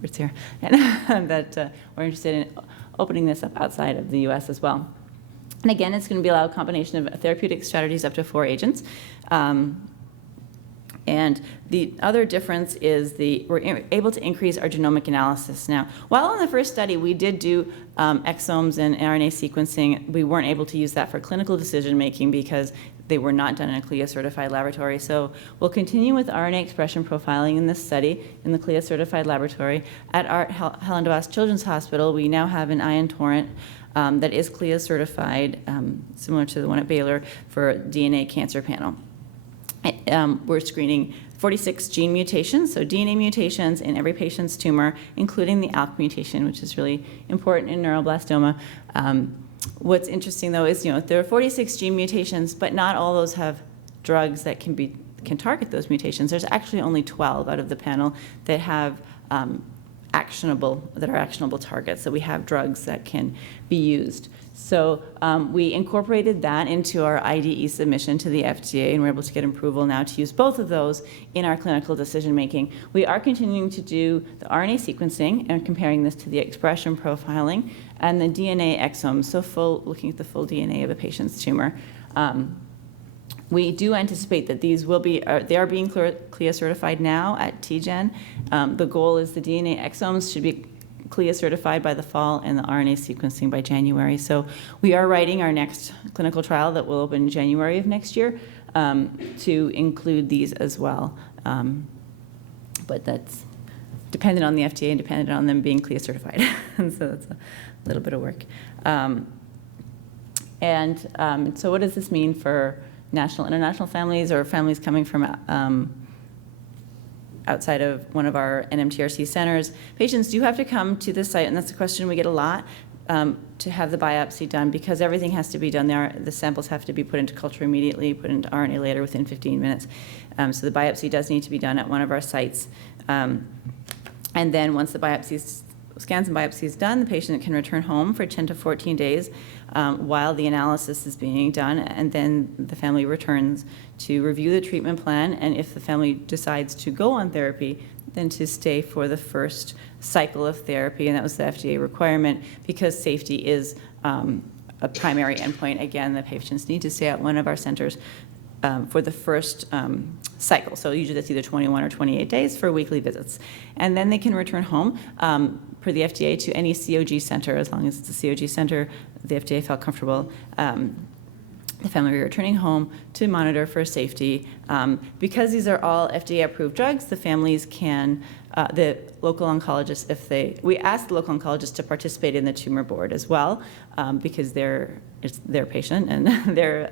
words here, and that we're interested in opening this up outside of the US as well. And again, it's going to be a combination of therapeutic strategies up to 4 agents. And the other difference is we're able to increase our genomic analysis. Now, while in the first study we did do exomes and RNA sequencing, we weren't able to use that for clinical decision making because they were not done in a CLIA-certified laboratory. So we'll continue with RNA expression profiling in this study in the CLIA-certified laboratory. At our Helen DeVos Children's Hospital, we now have an ion torrent that is CLIA-certified, similar to the one at Baylor, for DNA cancer panel. We're screening 46 gene mutations, so DNA mutations in every patient's tumor, including the ALK mutation, which is really important in neuroblastoma. What's interesting, though, is there are 46 gene mutations, but not all those have drugs that can target those mutations. There's actually only 12 out of the panel that have actionable targets. So we have drugs that can be used. So we incorporated that into our IDE submission to the FDA, and we're able to get approval now to use both of those in our clinical decision making. We are continuing to do the RNA sequencing and comparing this to the expression profiling and the DNA exomes, so looking at the full DNA of a patient's tumor. We do anticipate that these will be, they are being CLIA certified now at TGen. The goal is the DNA exomes should be CLIA certified by the fall and the RNA sequencing by January. So we are writing our next clinical trial that will open in January of next year to include these as well. But that's dependent on the FDA and dependent on them being CLIA certified. And so that's a little bit of work. So what does this mean for national, international families or families coming from outside of one of our NMTRC centers? Patients do have to come to the site, and that's a question we get a lot, to have the biopsy done because everything has to be done there. The samples have to be put into culture immediately, put into RNA later within 15 minutes. So the biopsy does need to be done at one of our sites. And then once the scans and biopsy is done, the patient can return home for 10 to 14 days while the analysis is being done, and then the family returns to review the treatment plan, and if the family decides to go on therapy, then to stay for the first cycle of therapy, and that was the FDA requirement because safety is a primary endpoint. Again, the patients need to stay at one of our centers for the first cycle. So usually that's either 21 or 28 days for weekly visits. And then they can return home per the FDA to any COG center. As long as it's a COG center, the FDA felt comfortable the family returning home to monitor for safety. Because these are all FDA-approved drugs, the families can, the local oncologists, we ask the local oncologists to participate in the tumor board as well, because it's their patient and their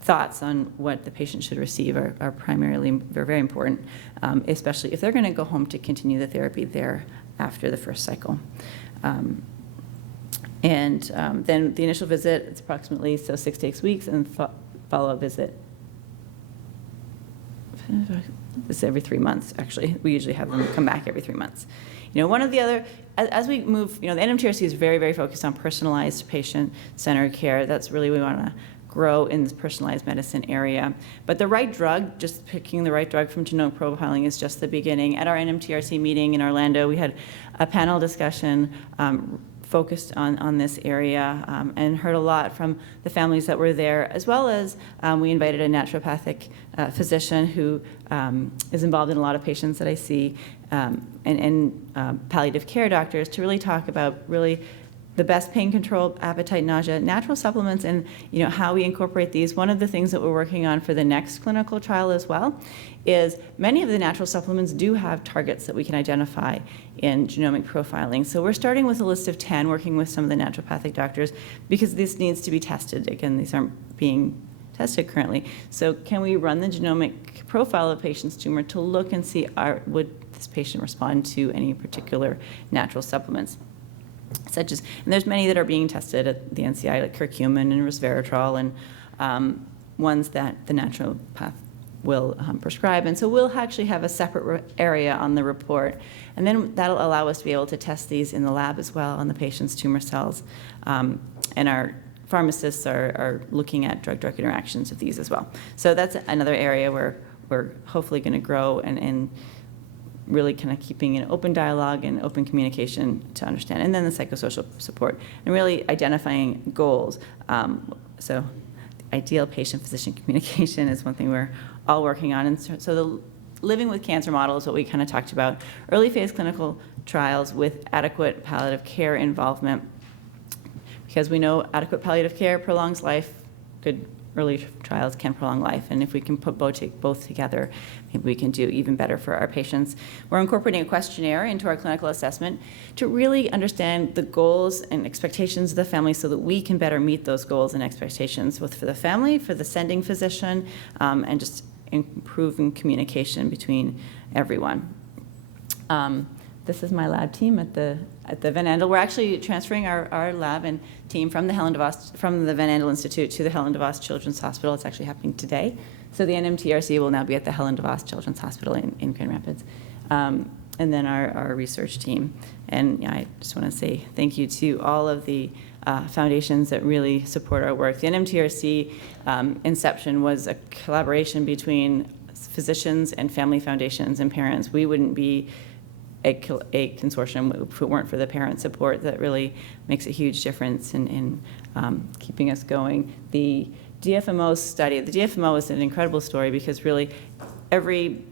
thoughts on what the patient should receive are primarily very important, especially if they're going to go home to continue the therapy there after the first cycle. Then the initial visit, it's approximately 6 to 8 weeks, and follow-up visit is every 3 months, actually. We usually have them come back every 3 months. One of the other, as we move, the NMTRC is very, very focused on personalized patient-centered care. That's really, we want to grow in this personalized medicine area. But the right drug, just picking the right drug from genomic profiling is just the beginning. At our NMTRC meeting in Orlando, we had a panel discussion focused on this area and heard a lot from the families that were there, as well as we invited a naturopathic physician who is involved in a lot of patients that I see, and palliative care doctors to really talk about the best pain control, appetite, nausea, natural supplements, and how we incorporate these. One of the things that we're working on for the next clinical trial as well is many of the natural supplements do have targets that we can identify in genomic profiling. So we're starting with a list of 10, working with some of the naturopathic doctors, because this needs to be tested. Again, these aren't being tested currently. So can we run the genomic profile of a patient's tumor to look and see would this patient respond to any particular natural supplements? And there's many that are being tested at the NCI, like curcumin and resveratrol, and ones that the naturopath will prescribe. And so we'll actually have a separate area on the report, and then that'll allow us to be able to test these in the lab as well on the patient's tumor cells. And our pharmacists are looking at drug-drug interactions of these as well. So that's another area where we're hopefully going to grow and really kind of keeping an open dialogue and open communication to understand. And then the psychosocial support and really identifying goals. So ideal patient-physician communication is one thing we're all working on. And so the living with cancer model is what we kind of talked about. Early phase clinical trials with adequate palliative care involvement, because we know adequate palliative care prolongs life. Good early trials can prolong life, and if we can put both together, maybe we can do even better for our patients. We're incorporating a questionnaire into our clinical assessment to really understand the goals and expectations of the family so that we can better meet those goals and expectations, both for the family, for the sending physician, and just improving communication between everyone. This is my lab team at the Van Andel. We're actually transferring our lab and team from the Van Andel Institute to the Helen DeVos Children's Hospital. It's actually happening today. So the NMTRC will now be at the Helen DeVos Children's Hospital in Grand Rapids. And then our research team. And I just want to say thank you to all of the foundations that really support our work. The NMTRC inception was a collaboration between physicians and family foundations and parents. We wouldn't be a consortium if it weren't for the parent support that really makes a huge difference in keeping us going. The DFMO study, the DFMO is an incredible story because really every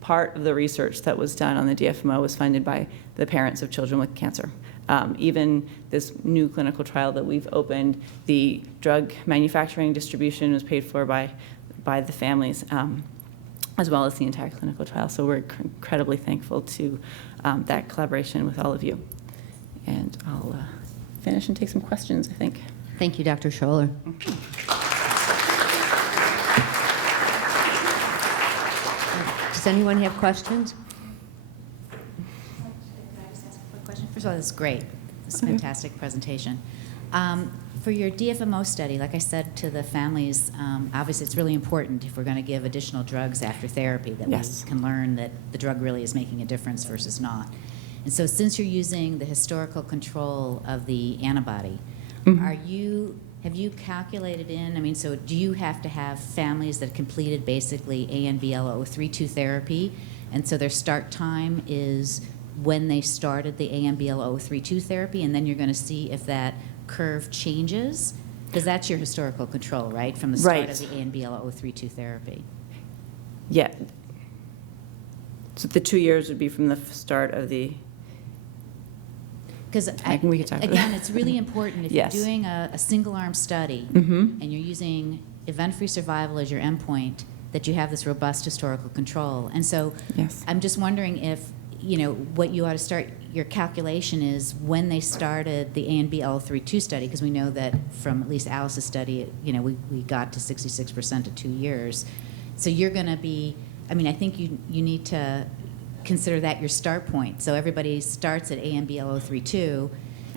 part of the research that was done on the DFMO was funded by the parents of children with cancer. Even this new clinical trial that we've opened, the drug manufacturing distribution was paid for by the families, as well as the entire clinical trial. So we're incredibly thankful to that collaboration with all of you. And I'll finish and take some questions, I think. Thank you, Dr. Scholler. Does anyone have questions? Can I just ask a quick question? First of all, this is great. This is a fantastic presentation. For your DFMO study, like I said to the families, obviously it's really important if we're going to give additional drugs after therapy that Yes. we can learn that the drug really is making a difference versus not. And so since you're using the historical control of the antibody, have you calculated in, I mean, so do you have to have families that completed basically ANBL032 therapy, and so their start time is when they started the ANBL032 therapy, and then you're going to see if that curve changes? Because that's your historical control, right, from the start of the ANBL032 therapy? Yeah. So the 2 years would be from the start of the... Because we could talk about again, that. it's really important if Yes. you're doing a single-arm study Mm-hmm. and you're using event-free survival as your endpoint, that you have this robust historical control. And so Yes. I'm just wondering if, what you ought to start your calculation is when they started the ANBL032 study, because we know that from at least Alice's study, we got to 66% at 2 years. So you're going to be, I think you need to consider that your start point. So everybody starts at ANBL032.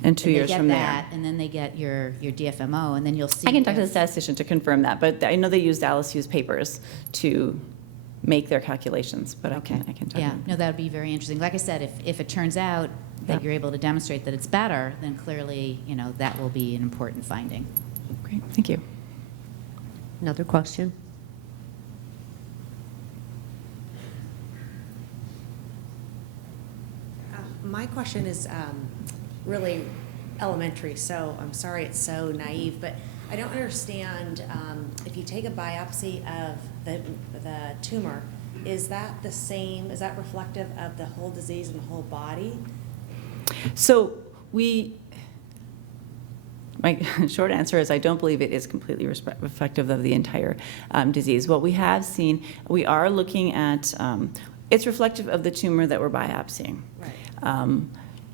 And 2 years from there. And then they get your DFMO, and then you'll see. I can talk to the statistician to confirm that, but I know they used Alice Hughes papers to make their calculations, but I can talk to Yeah, them. no, that would be very interesting. Like I said, if it turns out that Yep. you're able to demonstrate that it's better, then clearly, that will be an important finding. Great, thank you. Another question? My question is really elementary, so I'm sorry it's so naive, but I don't understand if you take a biopsy of the tumor, is that the same, is that reflective of the whole disease in the whole body? So my short answer is I don't believe it is completely reflective of the entire disease. What we have seen, we are looking at, it's reflective of the tumor that we're biopsying. Right.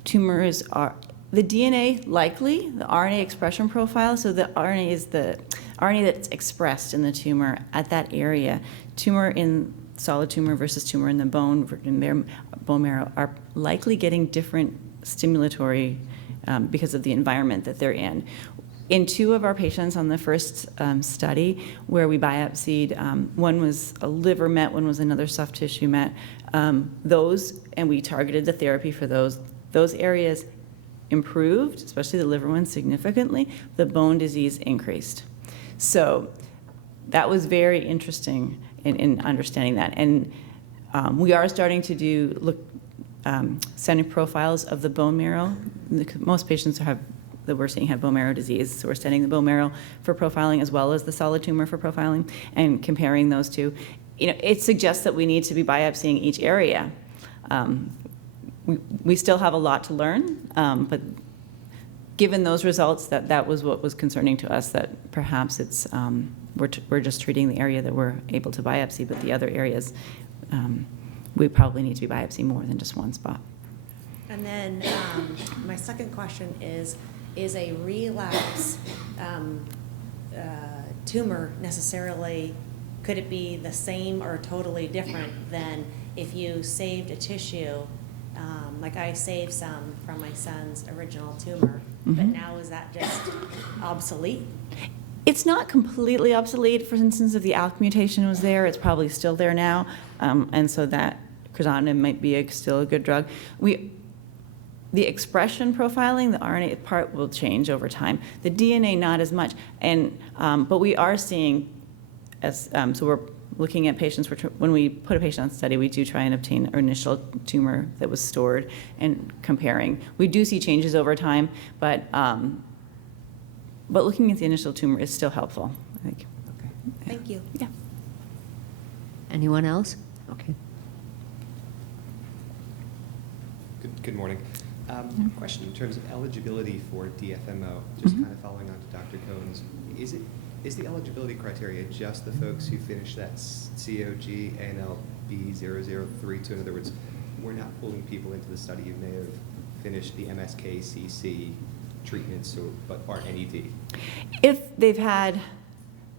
Tumors are, the DNA likely, the RNA expression profile, so the RNA is the RNA that's expressed in the tumor at that area. Tumor in solid tumor versus tumor in the bone marrow are likely getting different stimulatory because of the environment that they're in. In 2 of our patients on the first study where we biopsied, one was a liver met, one was another soft tissue met, and we targeted the therapy for those areas improved, especially the liver one significantly, the bone disease increased. So that was very interesting in understanding that. And We are starting to sending profiles of the bone marrow. Most patients that we're seeing have bone marrow disease, so we're sending the bone marrow for profiling as well as the solid tumor for profiling and comparing those two. It suggests that we need to be biopsying each area. We still have a lot to learn, but given those results, that was what was concerning to us, that perhaps it's we're just treating the area that we're able to biopsy, but the other areas we probably need to be biopsying more than just one spot. And then my second question is a relapse tumor necessarily, could it be the same or totally different than if you saved a tissue? Like I saved some from my son's original tumor, but now is that just obsolete? It's not completely obsolete. For instance, if the ALK mutation was there, it's probably still there now, and so that crizotinib might be still a good drug. The expression profiling, the RNA part will change over time. The DNA not as much, and but we are seeing, so we're looking at patients. When we put a patient on study, we do try and obtain an initial tumor that was stored and comparing. We do see changes over time, but looking at the initial tumor is still helpful, I think. Okay, thank you. Yeah. Anyone else? Okay. Good morning. Question in terms of eligibility for DFMO, just kind of following on to Dr. Cohen's, is the eligibility criteria just the folks who finish that COG ANLB 0032? In other words, we're not pulling people into the study who may have finished the MSK-CC treatments but aren't NED. If they've had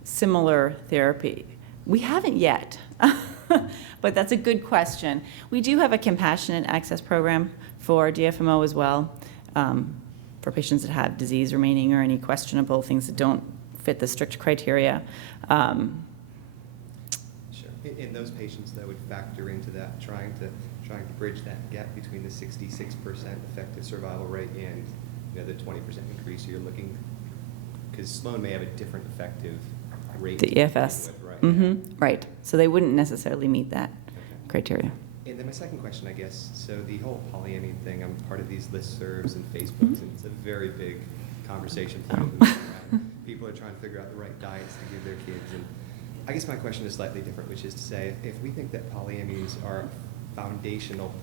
similar therapy, we haven't yet, but that's a good question. We do have a compassionate access program for DFMO as well, for patients that have disease remaining or any questionable things that don't fit the strict criteria. Sure. In those patients, that would factor into that, trying to bridge that gap between the 66% effective survival rate and the 20% increase you're looking, because Sloan may have a different effective rate. The EFS. With, right? Mm-hmm. Right. So they wouldn't necessarily meet that criteria. And then my second question, I guess, so the whole polyamine thing, I'm part of these listservs and Facebooks, and it's a very big conversation point. People are trying to figure out the right diets to give their kids. And I guess my question is slightly different, which is to say, if we think that polyamines are foundational